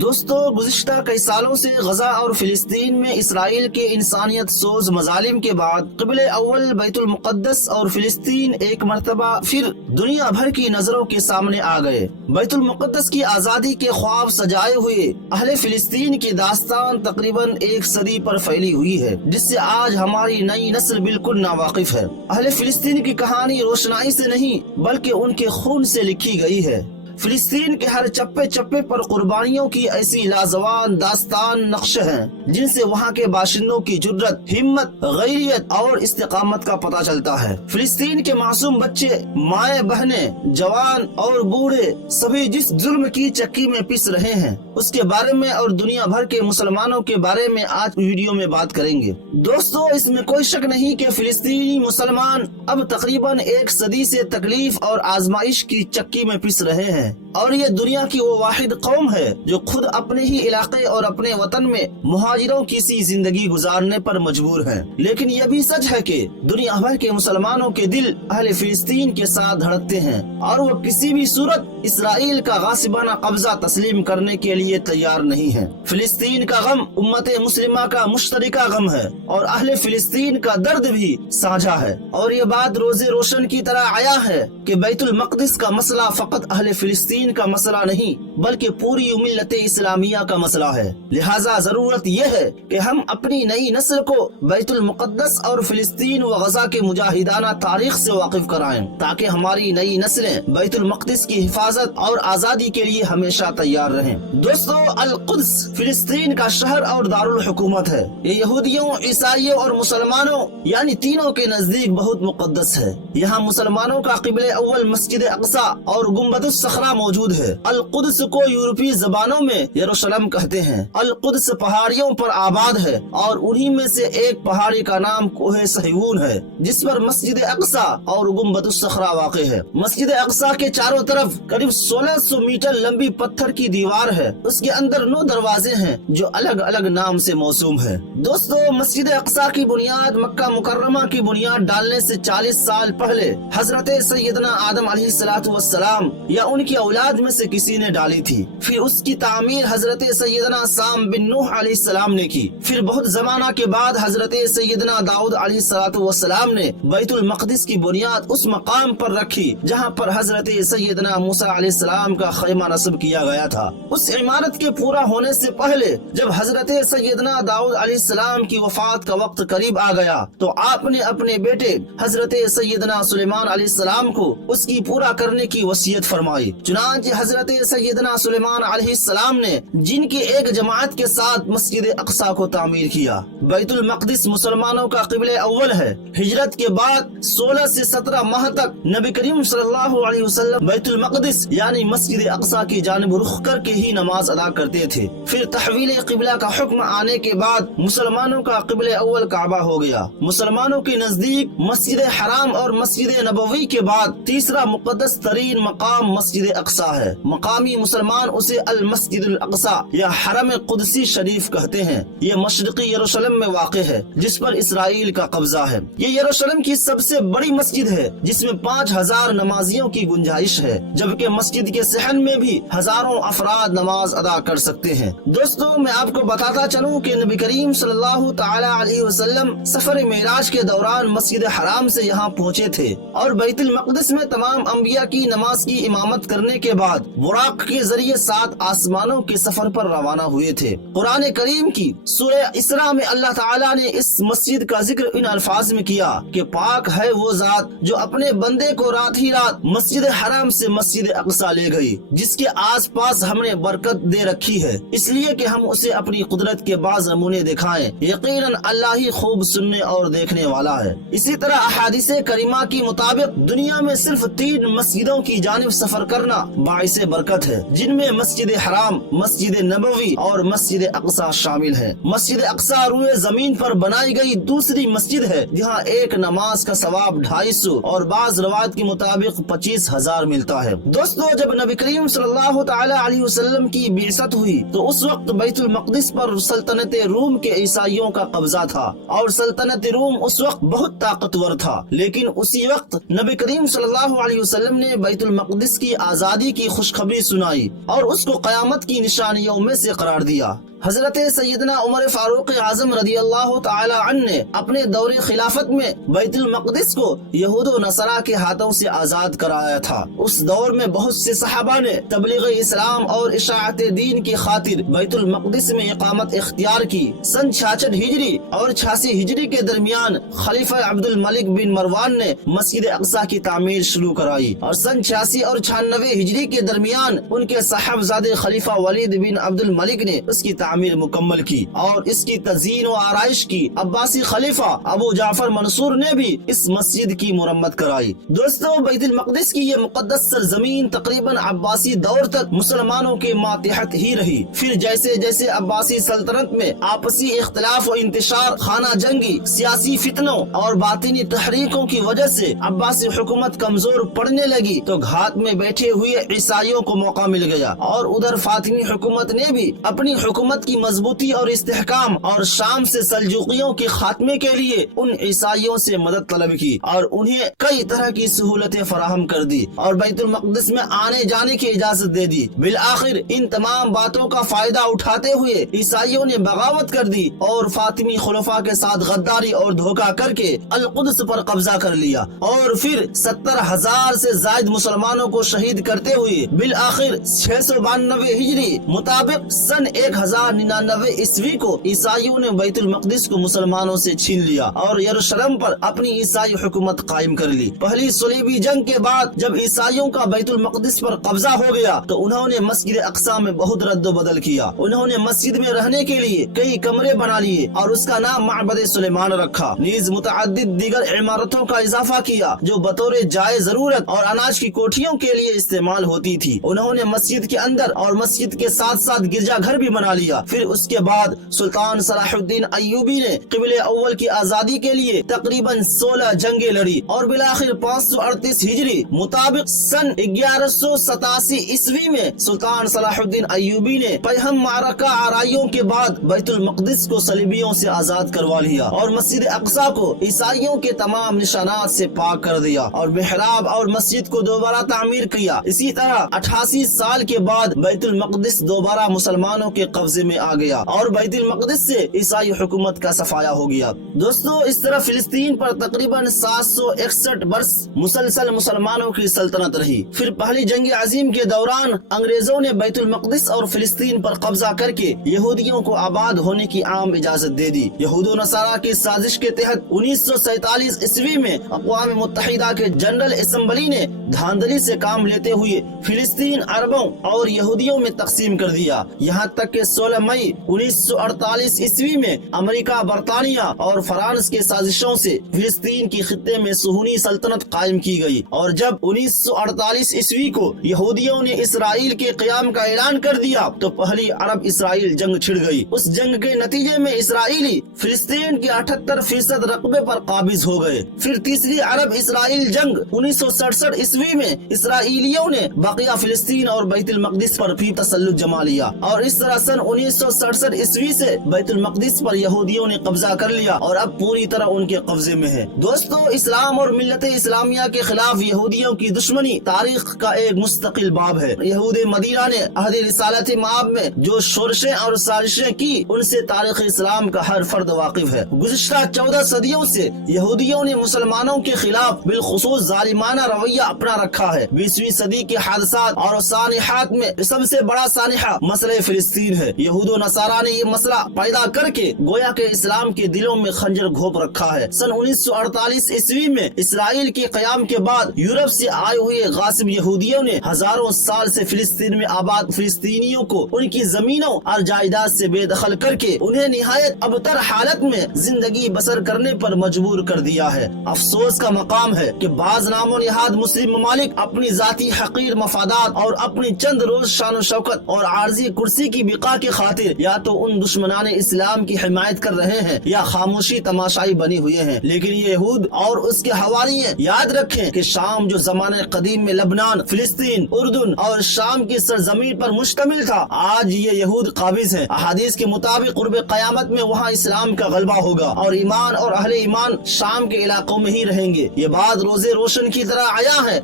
دوستو، گزشتہ کئی سالوں سے غزہ اور فلسطین میں اسرائیل کے انسانیت سوز مظالم کے بعد قبلہ اول بیت المقدس اور فلسطین ایک مرتبہ پھر دنیا بھر کی نظروں کے سامنے آ گئے۔ بیت المقدس کی آزادی کے خواب سجائے ہوئے اہل فلسطین کی داستان تقریباً ایک صدی پر پھیلی ہوئی ہے، جس سے آج ہماری نئی نسل بالکل ناواقف ہے۔ اہل فلسطین کی کہانی روشنائی سے نہیں بلکہ ان کے خون سے لکھی گئی ہے۔ فلسطین کے ہر چپے چپے پر قربانیوں کی ایسی لازوال داستان نقش ہیں جن سے وہاں کے باشندوں کی جرت، ہمت، غیرت اور استقامت کا پتہ چلتا ہے۔ فلسطین کے معصوم بچے، مائیں بہنیں، جوان اور بوڑھے سبھی جس ظلم کی چکی میں پس رہے ہیں اس کے بارے میں اور دنیا بھر کے مسلمانوں کے بارے میں آج ویڈیو میں بات کریں گے۔ دوستو، اس میں کوئی شک نہیں کہ فلسطینی مسلمان اب تقریباً ایک صدی سے تکلیف اور آزمائش کی چکی میں پس رہے ہیں، اور یہ دنیا کی وہ واحد قوم ہے جو خود اپنے ہی علاقے اور اپنے وطن میں مہاجروں کی سی زندگی گزارنے پر مجبور ہے۔ لیکن یہ بھی سچ ہے کہ دنیا بھر کے مسلمانوں کے دل اہل فلسطین کے ساتھ دھڑکتے ہیں اور وہ کسی بھی صورت اسرائیل کا غاصبانہ قبضہ تسلیم کرنے کے لیے تیار نہیں ہے۔ فلسطین کا غم امت مسلمہ کا مشترکہ غم ہے اور اہل فلسطین کا درد بھی ساجھا ہے، اور یہ بات روز روشن کی طرح آیا ہے کہ بیت المقدس کا مسئلہ فقط اہل فلسطین کا مسئلہ نہیں بلکہ پوری ملت اسلامیہ کا مسئلہ ہے۔ لہٰذا ضرورت یہ ہے کہ ہم اپنی نئی نسل کو بیت المقدس اور فلسطین و غزہ کے مجاہدانہ تاریخ سے واقف کرائیں تاکہ ہماری نئی نسلیں بیت المقدس کی حفاظت اور آزادی کے لیے ہمیشہ تیار رہیں۔ دوستو، القدس فلسطین کا شہر اور دارالحکومت ہے۔ یہ یہودیوں، عیسائیوں اور مسلمانوں یعنی تینوں کے نزدیک بہت مقدس ہے۔ یہاں مسلمانوں کا قبلہ اول مسجد اقصی اور گنبد الصخرہ موجود ہے۔ القدس کو یورپی زبانوں میں یروشلم کہتے ہیں۔ القدس پہاڑیوں پر آباد ہے اور انہی میں سے ایک پہاڑی کا نام کوہ صہیون ہے جس پر مسجد اقصی اور گنبد الصخرہ واقع ہے۔ مسجد اقصی کے چاروں طرف قریب 1600 میٹر لمبی پتھر کی دیوار ہے۔ اس کے اندر 9 دروازے ہیں جو الگ الگ نام سے موسوم ہے۔ دوستو، مسجد اقصی کی بنیاد مکہ مکرمہ کی بنیاد ڈالنے سے 40 سال پہلے حضرت سیدنا آدم علیہ السلام یا ان کی اولاد میں سے کسی نے ڈالی تھی۔ پھر اس کی تعمیر حضرت سیدنا سام بن نوح علیہ السلام نے کی۔ پھر بہت زمانہ کے بعد حضرت سیدنا داؤد علیہ السلام نے بیت المقدس کی بنیاد اس مقام پر رکھی جہاں پر حضرت سیدنا موسیٰ علیہ السلام کا خیمہ نصب کیا گیا تھا۔ اس عمارت کے پورا ہونے سے پہلے جب حضرت سیدنا داؤد علیہ السلام کی وفات کا وقت قریب آ گیا تو آپ نے اپنے بیٹے حضرت سیدنا سلیمان علیہ السلام کو اس کی پورا کرنے کی وصیت فرمائی۔ چنانچہ حضرت سیدنا سلیمان علیہ السلام نے جن کی ایک جماعت کے ساتھ مسجد اقصی کو تعمیر کیا۔ بیت المقدس مسلمانوں کا قبلہ اول ہے۔ ہجرت کے بعد 16 سے 17 ماہ تک نبی کریم صلی اللہ علیہ وسلم بیت المقدس یعنی مسجد اقصی کی جانب رخ کر کے ہی نماز ادا کرتے تھے۔ پھر تحویل قبلہ کا حکم آنے کے بعد مسلمانوں کا قبلہ اول کعبہ ہو گیا۔ مسلمانوں کے نزدیک مسجد حرام اور مسجد نبوی کے بعد تیسرا مقدس ترین مقام مسجد اقصی ہے۔ مقامی مسلمان اسے المسجد الاقصی یا حرم قدسی شریف کہتے ہیں۔ یہ مشرقی یروشلم میں واقع ہے جس پر اسرائیل کا قبضہ ہے۔ یہ یروشلم کی سب سے بڑی مسجد ہے جس میں 5000 نمازیوں کی گنجائش ہے، جبکہ مسجد کے صحن میں بھی ہزاروں افراد نماز ادا کر سکتے ہیں۔ دوستو، میں آپ کو بتاتا چلوں کہ نبی کریم صلی اللہ تعالی علیہ وسلم سفر معراج کے دوران مسجد حرام سے یہاں پہنچے تھے اور بیت المقدس میں تمام انبیاء کی نماز کی امامت کرنے کے بعد براق کے ذریعے 7 آسمانوں کے سفر پر روانہ ہوئے تھے۔ قرآن کریم کی سورہ اسراء میں اللہ تعالیٰ نے اس مسجد کا ذکر ان الفاظ میں کیا کہ پاک ہے وہ ذات جو اپنے بندے کو رات ہی رات مسجد حرام سے مسجد اقصی لے گئی، جس کے آس پاس ہم نے برکت دے رکھی ہے اس لیے کہ ہم اسے اپنی قدرت کے بعض نمونے دکھائیں۔ یقیناً اللہ ہی خوب سننے اور دیکھنے والا ہے۔ اسی طرح احادیث کریمہ کی مطابق دنیا میں صرف 3 مسجدوں کی جانب سفر کرنا باعث برکت ہے، جن میں مسجد حرام، مسجد نبوی اور مسجد اقصی شامل ہیں۔ مسجد اقصی روئے زمین پر بنائی گئی دوسری مسجد ہے جہاں ایک نماز کا ثواب 250 اور بعض روایت کے مطابق 25,000 ملتا ہے۔ دوستو، جب نبی کریم صلی اللہ تعالی علیہ وسلم کی بعثت ہوئی تو اس وقت بیت المقدس پر سلطنت روم کے عیسائیوں کا قبضہ تھا اور سلطنت روم اس وقت بہت طاقتور تھا، لیکن اسی وقت نبی کریم صلی اللہ علیہ وسلم نے بیت المقدس کی آزادی کی خوشخبری سنائی اور اس کو قیامت کی نشانیوں میں سے قرار دیا۔ حضرت سیدنا عمر فاروق اعظم رضی اللہ تعالی عنہ نے اپنے دور خلافت میں بیت المقدس کو یہود و نصارہ کے ہاتھوں سے آزاد کرایا تھا۔ اس دور میں بہت سے صحابہ نے تبلیغ اسلام اور اشاعت دین کی خاطر بیت المقدس میں اقامت اختیار کی۔ سن 66 ہجری اور 86 ہجری کے درمیان خلیفہ عبد الملک بن مروان نے مسجد اقصی کی تعمیر شروع کرائی، اور سن 86 اور 96 ہجری کے درمیان ان کے صاحبزادے خلیفہ ولید بن عبد الملک نے اس کی تعمیر مکمل کی، اور اس کی تزئین و آرائش کی عباسی خلیفہ ابو جعفر منصور نے بھی اس مسجد کی مرمت کرائی۔ دوستو، بیت المقدس کی یہ مقدس سرزمین تقریباً عباسی دور تک مسلمانوں کے ماتحت ہی رہی۔ پھر جیسے جیسے عباسی سلطنت میں آپسی اختلاف و انتشار، خانہ جنگی، سیاسی فتنوں اور باطنی تحریکوں کی وجہ سے عباسی حکومت کمزور پڑنے لگی، تو گھات میں بیٹھے ہوئے عیسائیوں کو موقع مل گیا، اور ادھر فاطمی حکومت نے بھی اپنی حکومت کی مضبوطی اور استحکام اور شام سے سلجوقیوں کے خاتمے کے لیے ان عیسائیوں سے مدد طلب کی اور انہیں کئی طرح کی سہولتیں فراہم کر دی اور بیت المقدس میں آنے جانے کی اجازت دے دی۔ بالآخر ان تمام باتوں کا فائدہ اٹھاتے ہوئے عیسائیوں نے بغاوت کر دی اور فاطمی خلفاء کے ساتھ غداری اور دھوکہ کر کے القدس پر قبضہ کر لیا، اور پھر 70,000 سے زائد مسلمانوں کو شہید کرتے ہوئے بالآخر 692 ہجری مطابق سن 1099 عیسوی کو عیسائیوں نے بیت المقدس کو مسلمانوں سے چھین لیا اور یروشلم پر اپنی عیسائی حکومت قائم کر لی۔ پہلی صلیبی جنگ کے بعد جب عیسائیوں کا بیت المقدس پر قبضہ ہو گیا تو انہوں نے مسجد اقصی میں بہت رد و بدل کیا۔ انہوں نے مسجد میں رہنے کے لیے کئی کمرے بنا لیے اور اس کا نام معبد سلیمان رکھا، نیز متعدد دیگر عمارتوں کا اضافہ کیا جو بطور جائے ضرورت اور اناج کی کوٹھیوں کے لیے استعمال ہوتی تھی۔ انہوں نے مسجد کے اندر اور مسجد کے ساتھ ساتھ گرجا گھر بھی بنا لیا۔ پھر اس کے بعد سلطان صلاح الدین ایوبی نے قبلِ اول کی آزادی کے لیے تقریباً 16 جنگیں لڑی، اور بالآخر 538 ہجری مطابق سن 1187 عیسوی میں سلطان صلاح الدین ایوبی نے پیہم معرکہ آرائیوں کے بعد بیت المقدس کو صلیبیوں سے آزاد کروا لیا اور مسجد اقصی کو عیسائیوں کے تمام نشانات سے پاک کر دیا اور محراب اور مسجد کو دوبارہ تعمیر کیا۔ اسی طرح 88 سال کے بعد بیت المقدس دوبارہ مسلمانوں کے قبضے میں آ گیا اور بیت المقدس سے عیسائی حکومت کا صفایا ہو گیا۔ دوستو، اس طرح فلسطین پر تقریباً 761 برس مسلسل مسلمانوں کی سلطنت رہی۔ پھر پہلی جنگ عظیم کے دوران انگریزوں نے بیت المقدس اور فلسطین پر قبضہ کر کے یہودیوں کو آباد ہونے کی عام اجازت دے دی۔ یہود و نصارہ کی سازش کے تحت 1947 عیسوی میں اقوام متحدہ کے جنرل اسمبلی نے دھاندلی سے کام لیتے ہوئے فلسطین عربوں اور یہودیوں میں تقسیم کر دیا، یہاں تک کہ 16 مئی 1948 عیسوی میں امریکہ، برطانیہ اور فرانس کے سازشوں سے فلسطین کی خطے میں صہیونی سلطنت قائم کی گئی، اور جب 1948 عیسوی کو یہودیوں نے اسرائیل کے قیام کا اعلان کر دیا تو پہلی عرب اسرائیل جنگ چھڑ گئی۔ اس جنگ کے نتیجے میں اسرائیلی فلسطین کے 78% رقبے پر قابض ہو گئے۔ پھر تیسری عرب اسرائیل جنگ 1967 عیسوی میں اسرائیلیوں نے بقیہ فلسطین اور بیت المقدس پر بھی تسلط جما لیا، اور اس طرح سن 1967 عیسوی سے بیت المقدس پر یہودیوں نے قبضہ کر لیا اور اب پوری طرح ان کے قبضے میں ہے۔ دوستو، اسلام اور ملت اسلامیہ کے خلاف یہودیوں کی دشمنی تاریخ کا ایک مستقل باب ہے۔ یہود مدینہ نے عہد رسالت مآب میں جو شورشیں اور سازشیں کی، ان سے تاریخ اسلام کا ہر فرد واقف ہے۔ گزشتہ 14 صدیوں سے یہودیوں نے مسلمانوں کے خلاف بالخصوص ظالمانہ رویہ اپنا رکھا ہے۔ 20ویں صدی کے حادثات اور سانحات میں سب سے بڑا سانحہ مسئلہ فلسطین ہے۔ یہود و نصارہ نے یہ مسئلہ پیدا کر کے گویا کہ اسلام کے دلوں میں خنجر گھونپ رکھا ہے۔ سن 1948 عیسوی میں اسرائیل کے قیام کے بعد یورپ سے آئے ہوئے غاصب یہودیوں نے ہزاروں سال سے فلسطین میں آباد فلسطینیوں کو ان کی زمینوں اور جائیداد سے بے دخل کر کے انہیں نہایت ابتر حالت میں زندگی بسر کرنے پر مجبور کر دیا ہے۔ افسوس کا مقام ہے کہ بعض نام و نہاد مسلم ممالک اپنی ذاتی حقیر مفادات اور اپنی چند روز شان و شوکت اور عارضی کرسی کی بقا کی خاطر یا تو ان دشمنان اسلام کی حمایت کر رہے ہیں یا خاموشی تماشائی بنی ہوئے ہیں۔ لیکن یہود اور اس کے حواریین یاد رکھیں کہ شام جو زمانے قدیم میں لبنان، فلسطین، اردن اور شام کی سرزمین پر مشتمل تھا، آج یہ یہود قابض ہیں۔ احادیث کے مطابق قرب قیامت میں وہاں اسلام کا غلبہ ہوگا اور ایمان اور اہل ایمان شام کے علاقوں میں ہی رہیں گے۔ یہ بات روزے روشن کی طرح آیا ہے